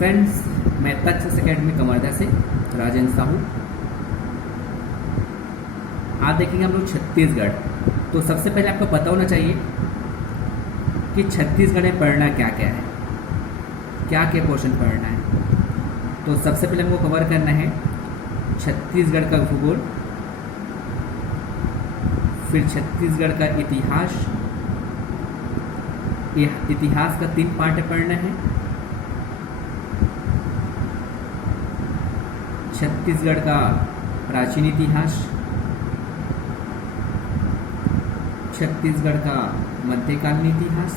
Friends, मैं तक्षस academy Kawardha से राजेंद्र साहू। आज देखेंगे हम लोग छत्तीसगढ़। तो सबसे पहले आपको पता होना चाहिए कि छत्तीसगढ़ में पढ़ना क्या क्या है, क्या क्या क्वेश्चन पढ़ना है। तो सबसे पहले हमको कवर करना है छत्तीसगढ़ का भूगोल, फिर छत्तीसगढ़ का इतिहास। इतिहास का 3 पार्ट पढ़ना है। छत्तीसगढ़ का प्राचीन इतिहास, छत्तीसगढ़ का मध्यकालीन इतिहास,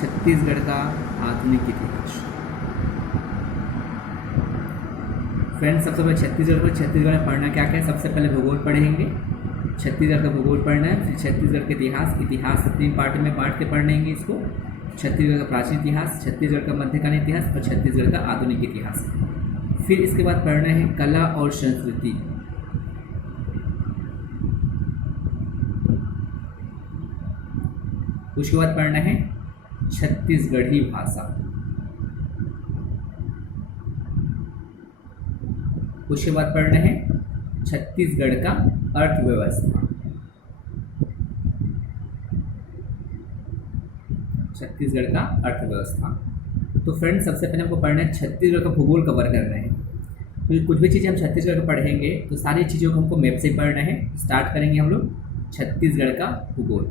छत्तीसगढ़ का आधुनिक इतिहास। फ्रेंड्स, सबसे पहले छत्तीसगढ़ में पढ़ना क्या क्या है। सबसे पहले भूगोल पढ़ेंगे, छत्तीसगढ़ का भूगोल पढ़ना है। फिर छत्तीसगढ़ के इतिहास 3 पार्ट में बांट के पढ़ेंगे इसको। छत्तीसगढ़ का प्राचीन इतिहास, छत्तीसगढ़ का मध्यकालीन इतिहास और छत्तीसगढ़ का आधुनिक इतिहास। फिर इसके बाद पढ़ना है कला और संस्कृति। उसके बाद पढ़ना है छत्तीसगढ़ी भाषा। उसके बाद पढ़ना है छत्तीसगढ़ का अर्थव्यवस्था। छत्तीसगढ़ का अर्थव्यवस्था। तो फ्रेंड्स, सबसे पहले हमको पढ़ना है छत्तीसगढ़ का भूगोल कवर करना है। तो कुछ भी चीज़ें हम छत्तीसगढ़ को पढ़ेंगे तो सारी चीज़ों को हमको मैप से पढ़ना है। स्टार्ट करेंगे हम लोग छत्तीसगढ़ का भूगोल।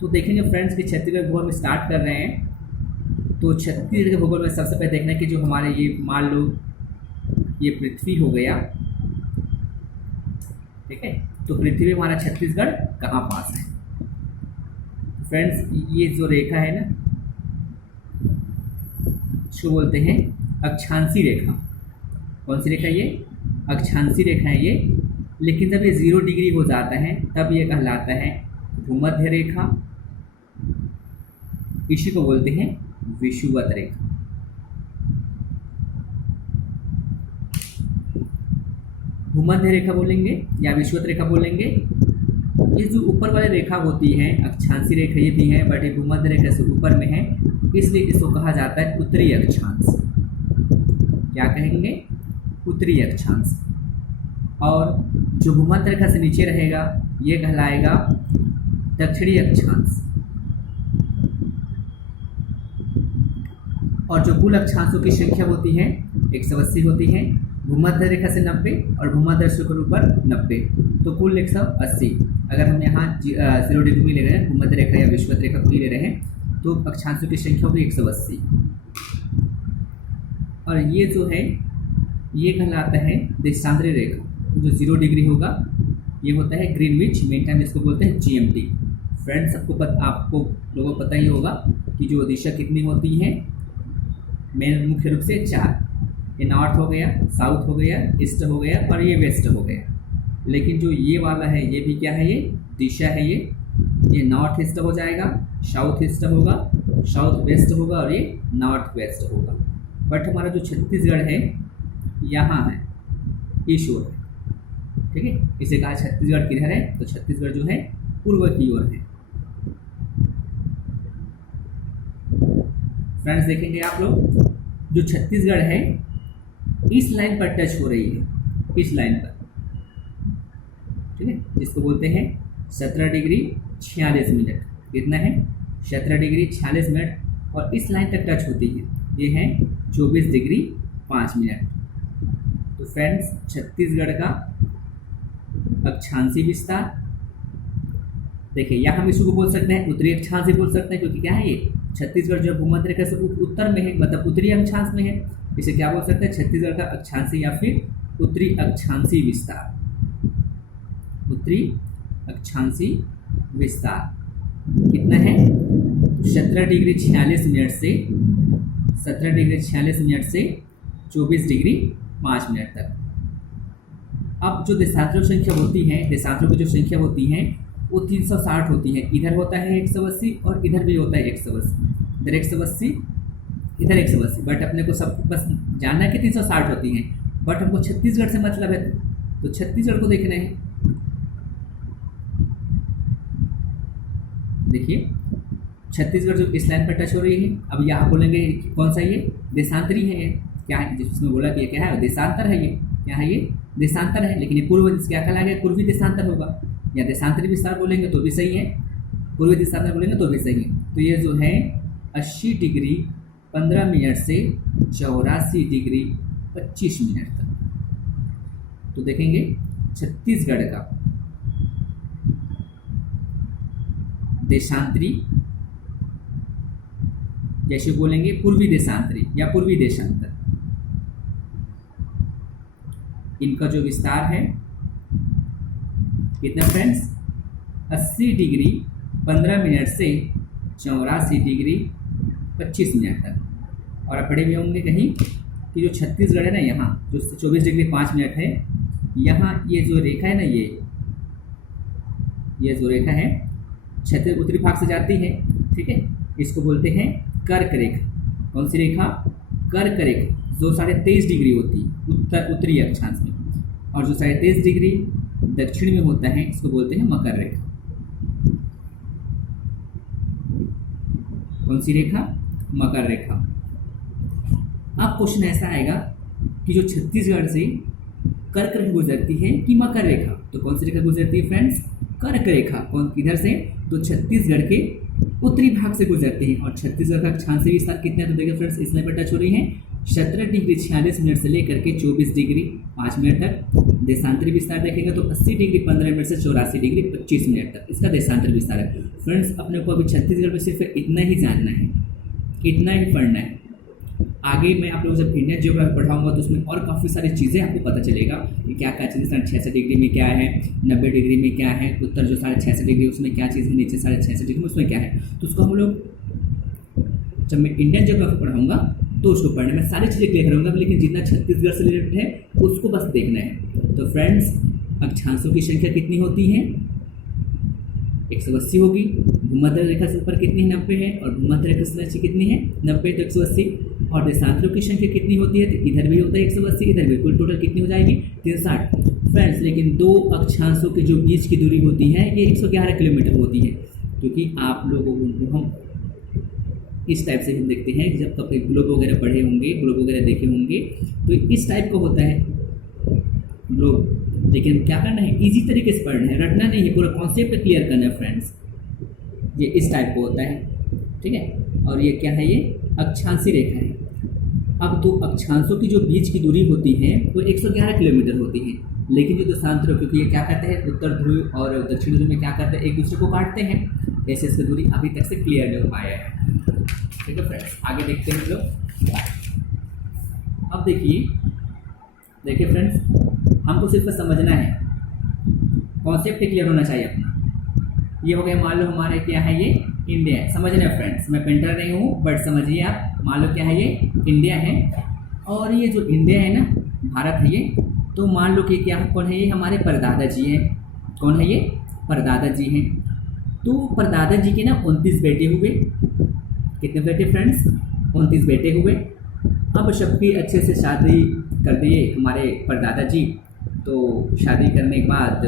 तो देखेंगे फ्रेंड्स कि छत्तीसगढ़ भूगोल में स्टार्ट कर रहे हैं। तो छत्तीसगढ़ के भूगोल में सबसे पहले देखना है कि जो हमारे ये मान लो ये पृथ्वी हो गया, ठीक है। तो पृथ्वी में हमारा छत्तीसगढ़ कहाँ पास है। फ्रेंड्स, ये जो रेखा है ना, इसको बोलते हैं अक्षांशी रेखा। कौन सी रेखा? ये अक्षांशी रेखा है ये। लेकिन जब ये 0 डिग्री हो जाता है तब ये कहलाता है भूमध्य रेखा। इसी को बोलते हैं विषुवत रेखा। भूमध्य रेखा बोलेंगे या विषुवत रेखा बोलेंगे। ये जो ऊपर वाली रेखा होती है, अक्षांशी रेखा ये भी है, बट ये भूमध्य रेखा से ऊपर में है, इसलिए इसको कहा जाता है उत्तरी अक्षांश। क्या कहेंगे? उत्तरी अक्षांश। और जो भूमध्य रेखा से नीचे रहेगा ये कहलाएगा दक्षिणी अक्षांश। और जो कुल अक्षांशों की संख्या होती है 180 होती है। भूमध्य रेखा से 90 और भूमध्य रेखा के ऊपर 90, तो कुल 180। अगर हम यहाँ 0 डिग्री में ले रहे हैं, भूमध्य रेखा या विषुवत रेखा को ले रहे हैं, तो अक्षांशों की संख्या होगी 180। और ये जो है ये कहलाता है देशांतरी रेखा। जो 0 डिग्री होगा ये होता है ग्रीनविच मीन टाइम, इसको बोलते हैं GMT। फ्रेंड्स, आपको लोगों को पता ही होगा कि जो दिशा कितनी होती है, मेन मुख्य रूप से 4। ये नॉर्थ हो गया, साउथ हो गया, ईस्ट हो गया और ये वेस्ट हो गया। लेकिन जो ये वाला है ये भी क्या है? ये दिशा है। ये नॉर्थ ईस्ट हो जाएगा, साउथ ईस्ट होगा, साउथ वेस्ट होगा और ये नॉर्थ वेस्ट होगा। बट हमारा जो छत्तीसगढ़ है यहाँ है, ईस्ट ओर है, ठीक है। इसे कहा छत्तीसगढ़ किधर है? तो छत्तीसगढ़ जो है पूर्व की ओर है। फ्रेंड्स, देखेंगे आप लोग जो छत्तीसगढ़ है इस लाइन पर टच हो रही है, इस लाइन पर, ठीक है, जिसको बोलते हैं 17 डिग्री 46 मिनट। कितना है? 17 डिग्री 46 मिनट। और इस लाइन तक टच होती है, ये है 24 डिग्री 5 मिनट। तो फ्रेंड्स, छत्तीसगढ़ का अक्षांशी विस्तार देखिए, या हम इसको बोल सकते हैं उत्तरी अक्षांश भी बोल सकते हैं, क्योंकि क्या है ये छत्तीसगढ़ जो भूमध्य रेखा से उत्तर में है, मतलब उत्तरी अक्षांश में है। इसे क्या बोल सकते हैं? छत्तीसगढ़ का अक्षांशी या फिर उत्तरी अक्षांशी विस्तार। उत्तरी अक्षांशी विस्तार कितना है? 17 डिग्री 46 मिनट से 17 डिग्री 46 मिनट से 24 डिग्री 5 मिनट तक। अब जो देशांतरों की संख्या होती है, देशांतरों की जो संख्या होती है वो 360 होती है। इधर होता है 180 और इधर भी होता है 180। इधर 180, इधर 180। बट अपने को सब बस जानना है कि 360 होती हैं। बट हमको छत्तीसगढ़ से मतलब है, तो छत्तीसगढ़ को देखना है। देखिए छत्तीसगढ़ जो इस लाइन पर टच हो रही है, अब यहाँ बोलेंगे कौन सा ये देशांतरी है, ये क्या है, जिसमें बोला कि ये क्या है, देशांतर है, ये क्या है, ये देशांतर है, लेकिन ये पूर्व क्या कहलाएगा, पूर्वी देशांतर होगा, या देशांतरी विस्तार बोलेंगे तो भी सही है, पूर्वी देशांतर बोलेंगे तो भी सही है। तो ये जो है 80 डिग्री 15 मिनट से 84 डिग्री 25 मिनट तक। तो देखेंगे छत्तीसगढ़ का देशांतरी, जैसे बोलेंगे पूर्वी देशांतरी या पूर्वी देशांतर, इनका जो विस्तार है कितना फ्रेंड्स, 80 डिग्री 15 मिनट से 84 डिग्री 25 मिनट तक। और आप पढ़े भी होंगे कहीं कि जो छत्तीसगढ़ है ना, यहाँ जो 24 डिग्री 5 मिनट है, यहाँ ये जो रेखा है ना, ये जो रेखा है छत्तीस उत्तरी भाग से जाती है, ठीक है, इसको बोलते हैं कर्क रेखा। कौन सी रेखा, कर्क रेखा, जो 23.5 डिग्री होती है उत्तरी अक्षांश में, और जो 23.5 डिग्री दक्षिण में होता है इसको बोलते हैं मकर रेखा। कौन सी रेखा, मकर रेखा। अब क्वेश्चन ऐसा आएगा कि जो छत्तीसगढ़ से कर्क रेखा गुजरती है कि मकर रेखा, तो कौन सी रेखा गुजरती है फ्रेंड्स, कर्क रेखा। कौन किधर से, तो छत्तीसगढ़ के उत्तरी भाग से गुजरते हैं। और छत्तीसगढ़ का अक्षांशीय विस्तार कितना है, तो देखिए फ्रेंड्स इस लाइन पर टच हो रही है 17 डिग्री 46 मिनट से लेकर के 24 डिग्री 5 मिनट तक। देशांतरी विस्तार देखेंगे तो 80 डिग्री 15 मिनट से 84 डिग्री 25 मिनट तक इसका देशांतरी विस्तार है। फ्रेंड्स अपने को अभी छत्तीसगढ़ में सिर्फ इतना ही जानना है, इतना ही पढ़ना है। आगे मैं आप लोगों से इंडियन ज्योग्राफी पढ़ाऊंगा तो उसमें और काफ़ी सारी चीज़ें आपको पता चलेगा कि क्या क्या चीज़ें 66 डिग्री में क्या है, 90 डिग्री में क्या है, उत्तर जो 66 डिग्री उसमें क्या चीज़ है, नीचे 66 डिग्री में उसमें क्या है। तो उसको हम लोग जब मैं इंडियन ज्योग्राफी पढ़ाऊंगा तो उसको पढ़ने में सारी चीज़ें क्लियर करूँगा, लेकिन जितना छत्तीसगढ़ से रिलेटेड है उसको बस देखना है। तो फ्रेंड्स अक्षांशों की संख्या कितनी होती है, 180 होगी। भूमध्य रेखा से ऊपर कितनी है, 90 है, और भूमध्य रेखा से नीचे कितनी है, 90 तो 180। और देशांतरों की संख्या कितनी होती है, तो इधर भी होता है 180, इधर भी, कुल टोटल कितनी हो जाएगी 360। फ्रेंड्स लेकिन दो अक्षांशों के जो बीच की दूरी होती है ये 111 किलोमीटर होती है, क्योंकि आप लोगों को हम इस टाइप से हम देखते हैं, जब कभी ग्लोब वगैरह पढ़े होंगे, ग्लोब वगैरह देखे होंगे, तो इस टाइप का होता है ग्लोब। लेकिन क्या करना है, इजी तरीके से पढ़ना है, रटना नहीं है, पूरा कॉन्सेप्ट क्लियर करना है फ्रेंड्स। ये इस टाइप का होता है, ठीक है। और ये क्या है, ये अक्षांशीय रेखा है। अब दो अक्षांशों की जो बीच की दूरी होती है वो 111 किलोमीटर होती है, लेकिन जो देशांतर, क्योंकि ये क्या करते हैं, उत्तर ध्रुव और दक्षिण ध्रुव में क्या करते हैं, एक दूसरे को काटते हैं, ऐसे इसकी दूरी अभी तक से क्लियर नहीं हो पाया है, ठीक है फ्रेंड्स। आगे देखते हैं हम लोग। अब देखिए फ्रेंड्स, हमको सिर्फ समझना है, कॉन्सेप्ट क्लियर होना चाहिए अपना। ये हो गया, मान लो हमारे क्या है, ये इंडिया है, समझ रहे हैं फ्रेंड्स, मैं पेंटर नहीं हूँ बट समझिए आप। मान लो क्या है, ये इंडिया है, और ये जो इंडिया है ना, भारत है ये, तो मान लो कि क्या, कौन है ये, हमारे परदादा जी हैं। कौन है ये, परदादा जी हैं। तो परदादा जी के ना 29 बेटे हुए। कितने बेटे फ्रेंड्स, 29 बेटे हुए। अब सबकी अच्छे से शादी कर दिए हमारे परदादा जी। तो शादी करने के बाद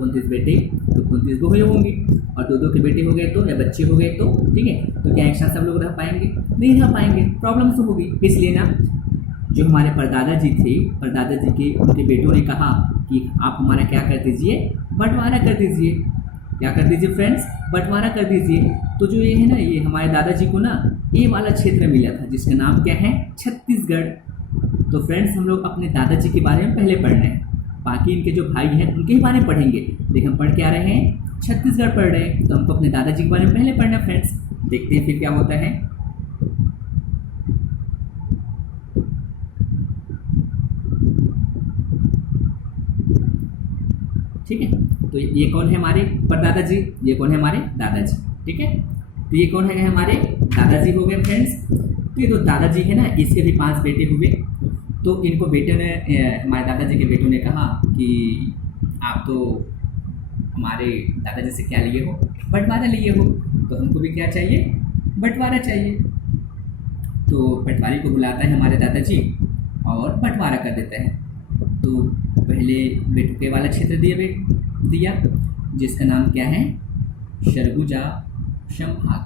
29 बेटे तो 29 बहुएं होंगी, और दो के बेटे हो गए तो, या बच्चे हो गए तो, ठीक है। तो क्या एक साथ सब लोग रह पाएंगे, नहीं रह पाएंगे, प्रॉब्लम तो होगी। इसलिए ना जो हमारे परदादा जी थे, परदादा जी के उनके बेटों ने कहा कि आप हमारा क्या कर दीजिए, बंटवारा कर दीजिए। क्या कर दीजिए फ्रेंड्स, बंटवारा कर दीजिए। तो जो ये है ना, ये हमारे दादाजी को ना ये वाला क्षेत्र मिला था जिसका नाम क्या है, छत्तीसगढ़। तो फ्रेंड्स हम लोग अपने दादाजी के बारे में पहले पढ़ रहे हैं, बाकी इनके जो भाई हैं उनके ही बारे में पढ़ेंगे, लेकिन हम पढ़ के आ रहे हैं, छत्तीसगढ़ पढ़ रहे हैं, तो हमको अपने दादाजी के बारे में पहले पढ़ना है फ्रेंड्स। देखते हैं फिर क्या होता है। ठीक है, तो ये कौन है, हमारे परदादा जी, ये कौन है, हमारे दादाजी, ठीक है। तो ये कौन है, हमारे दादाजी हो गए फ्रेंड्स। तो ये जो दादाजी है ना, इसके भी 5 बेटे हुए। तो इनको बेटे ने, हमारे दादाजी के बेटों ने कहा कि आप तो हमारे दादाजी से क्या लिए हो, बंटवारा लिए हो, तो हमको भी क्या चाहिए, बंटवारा चाहिए। तो बंटवारे को बुलाता है हमारे दादाजी और बंटवारा कर देता है। तो पहले बेटुके वाला क्षेत्र दिया जिसका नाम क्या है, सरगुजा संभाग।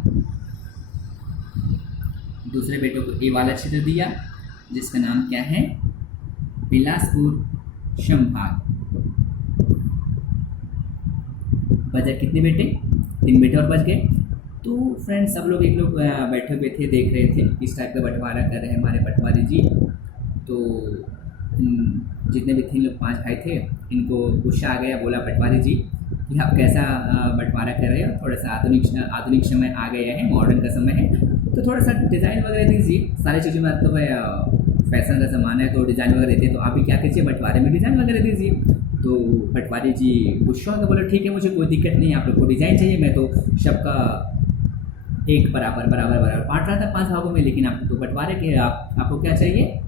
दूसरे बेटे को ए वाला क्षेत्र दिया जिसका नाम क्या है, बिलासपुर संभाग। बचे कितने बेटे, 3 बेटे और बच गए। तो फ्रेंड्स सब लोग एक लोग बैठे हुए थे, देख रहे थे किस टाइप का बंटवारा कर रहे हैं हमारे पटवारी जी। तो जितने भी थे लोग 5 भाई थे, इनको गुस्सा आ गया, बोला पटवारी जी कि आप कैसा बंटवारा कर रहे हो, थोड़ा सा आधुनिक समय आ गया है, मॉडर्न का समय है, तो थोड़ा सा डिज़ाइन वगैरह दीजिए। सारी चीज़ों में तो फैशन का ज़माना है तो डिज़ाइन वगैरह देते हैं, तो आप भी क्या कीजिए, बंटवारे में डिज़ाइन वगैरह दीजिए। तो पटवारी जी गुस्सा होकर बोले ठीक है, मुझे कोई दिक्कत नहीं, आप लोग को डिज़ाइन चाहिए, मैं तो सबका एक बराबर बांट रहा था 5 भागों में, लेकिन आपको तो बंटवारे के आपको क्या चाहिए,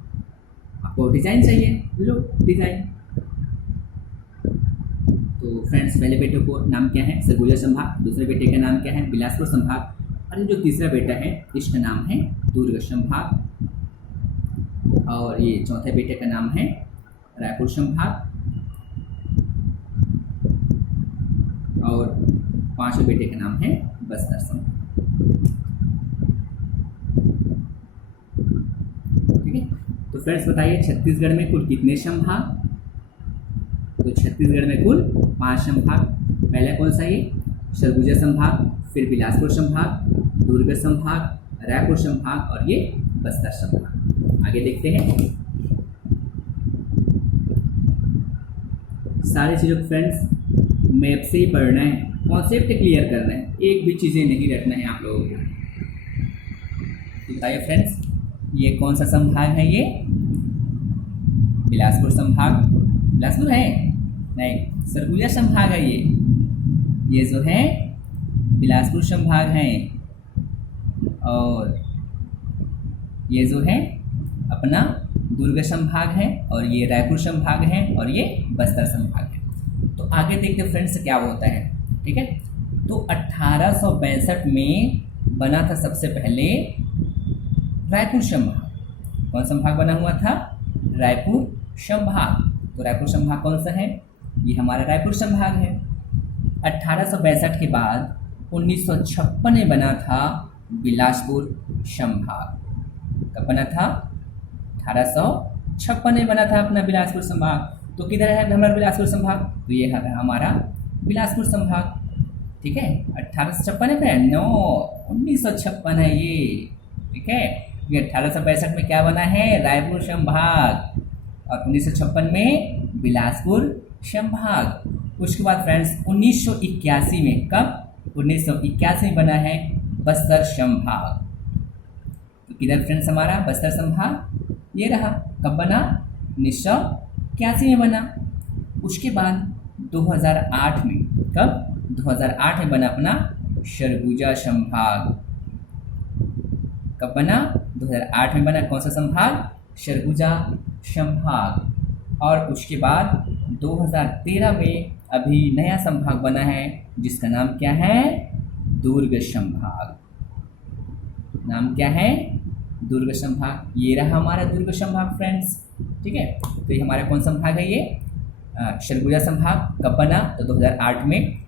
आपको डिज़ाइन चाहिए, लो डिज़ाइन। तो फ्रेंड्स पहले बेटे को नाम क्या है, सरगुजा संभाग। दूसरे बेटे का नाम क्या है, बिलासपुर संभाग। और जो तीसरा बेटा है इसका नाम है दुर्ग संभाग। और ये चौथे बेटे का नाम है रायपुर संभाग। और 5वें बेटे का नाम है बस्तर संभाग। ठीक है, तो फ्रेंड्स बताइए छत्तीसगढ़ में कुल कितने संभाग। तो छत्तीसगढ़ में कुल 5 संभाग। पहला कौन सा, ये सरगुजा संभाग, फिर बिलासपुर संभाग, दुर्ग संभाग, रायपुर संभाग और ये बस्तर संभाग। आगे देखते हैं। सारी चीज़ों को फ्रेंड्स मैप से ही पढ़ना है, कॉन्सेप्ट क्लियर करना है, एक भी चीज़ें नहीं रखना है आप लोगों को। बताइए फ्रेंड्स ये कौन सा संभाग है, ये बिलासपुर संभाग। बिलासपुर है नहीं, सरगुजा संभाग है ये जो है बिलासपुर संभाग है। और ये जो है अपना दुर्ग संभाग है, और ये रायपुर संभाग है, और ये बस्तर संभाग है। तो आगे देखते हैं फ्रेंड्स क्या होता है। ठीक है, तो 1862 में बना था सबसे पहले रायपुर संभाग। कौन संभाग बना हुआ था, रायपुर संभाग। तो रायपुर संभाग कौन सा है, ये हमारा रायपुर संभाग है। 1862 के बाद 1956 में बना था बिलासपुर संभाग। कब बना था, 1856 में बना था अपना बिलासपुर संभाग। तो किधर है हमारा बिलासपुर संभाग, तो ये है हमारा बिलासपुर संभाग। ठीक है, 1856 है, 1956 है ये। ठीक है, ये 1862 में क्या बना है, रायपुर संभाग, और 1956 में बिलासपुर संभाग। उसके बाद फ्रेंड्स 1981 में, कब, 1981 में बना है बस्तर संभाग। तो किधर फ्रेंड्स हमारा बस्तर संभाग, ये रहा। कब बना, 1981 में बना। उसके बाद 2008 में, कब, 2008 में बना अपना सरगुजा संभाग। कब बना, 2008 में बना कौन सा संभाग, सरगुजा संभाग। और उसके बाद 2013 में अभी नया संभाग बना है जिसका नाम क्या है, दुर्ग संभाग। नाम क्या है, दुर्ग संभाग। ये रहा हमारा दुर्ग संभाग फ्रेंड्स। ठीक है, तो ये हमारा कौन संभाग है, ये सरगुजा संभाग। कब बना, तो 2008 में।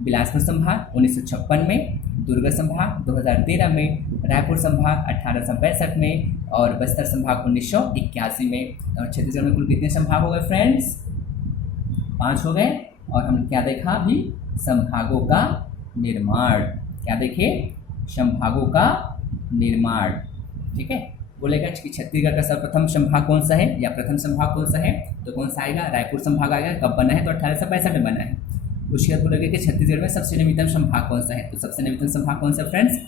बिलासपुर संभाग 1956 में, दुर्ग संभाग 2013 में, रायपुर संभाग 1862 में, और बस्तर संभाग 1981 में। और छत्तीसगढ़ में कुल कितने संभाग हो गए फ्रेंड्स, 5 हो गए। और हम क्या देखा अभी, संभागों का निर्माण। क्या देखे, संभागों का निर्माण। ठीक है, बोलेगा कि छत्तीसगढ़ का सर्वप्रथम संभाग कौन सा है, या प्रथम संभाग कौन सा है, तो कौन सा आएगा, रायपुर संभाग आएगा। कब बना है, तो 1862 में बना है। उसके बाद बोलेगा कि छत्तीसगढ़ में सबसे नवीनतम संभाग कौन सा है, तो सबसे नवीनतम संभाग कौन सा फ्रेंड्स,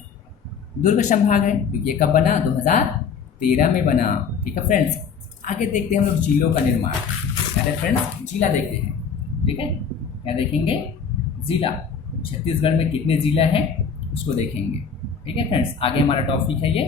दुर्ग संभाग है, क्योंकि ये कब बना, 2013 में बना। ठीक है फ्रेंड्स, आगे देखते हैं हम लोग जिलों का निर्माण। क्या है फ्रेंड्स, जिला देखते हैं। ठीक है, क्या देखेंगे, जिला। छत्तीसगढ़ में कितने जिला हैं उसको देखेंगे। ठीक है फ्रेंड्स, आगे हमारा टॉपिक है ये